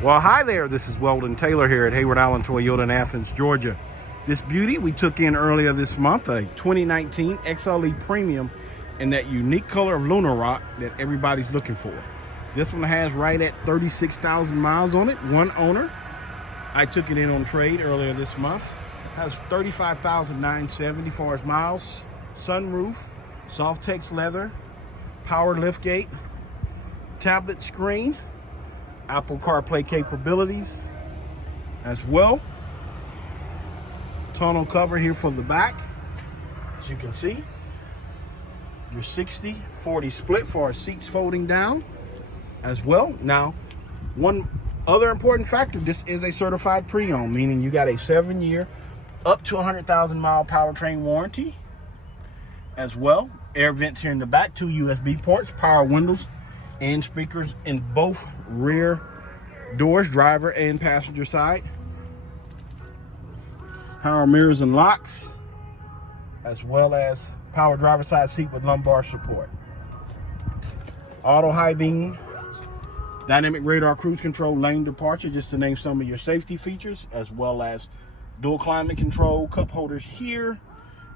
Well, hi there. This is Weldon Taylor here at Heyward Toyota in Athens, Georgia. This beauty we took in earlier this month, a 2019 XLE Premium in that unique color of lunar rock that everybody's looking for. This one has right at 36,000 miles on it, one owner. I took it in on trade earlier this month. Has 35,970 far as miles, sunroof, soft text leather, power liftgate, tablet screen, Apple CarPlay capabilities as well. Tonneau cover here for the back, as you can see. Your 60-40 split for our seats folding down as well. Now, one other important factor, this is a certified pre-owned, meaning you got a 7-year, up to 100,000 mile powertrain warranty as well. Air vents here in the back, 2 USB ports, power windows, and speakers in both rear doors, driver and passenger side. Power mirrors and locks, as well as power driver side seat with lumbar support. Auto high beam, dynamic radar cruise control, lane departure, just to name some of your safety features, as well as dual climate control, cup holders here,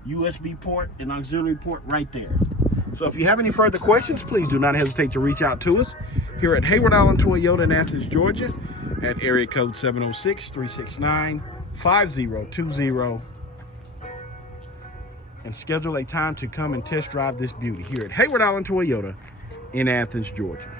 USB port and auxiliary port right there. So if you have any further questions, please do not hesitate to reach out to us here at Heyward Toyota in Athens, Georgia at area code 706-369-5020 and schedule a time to come and test drive this beauty here at Heyward Toyota in Athens, Georgia.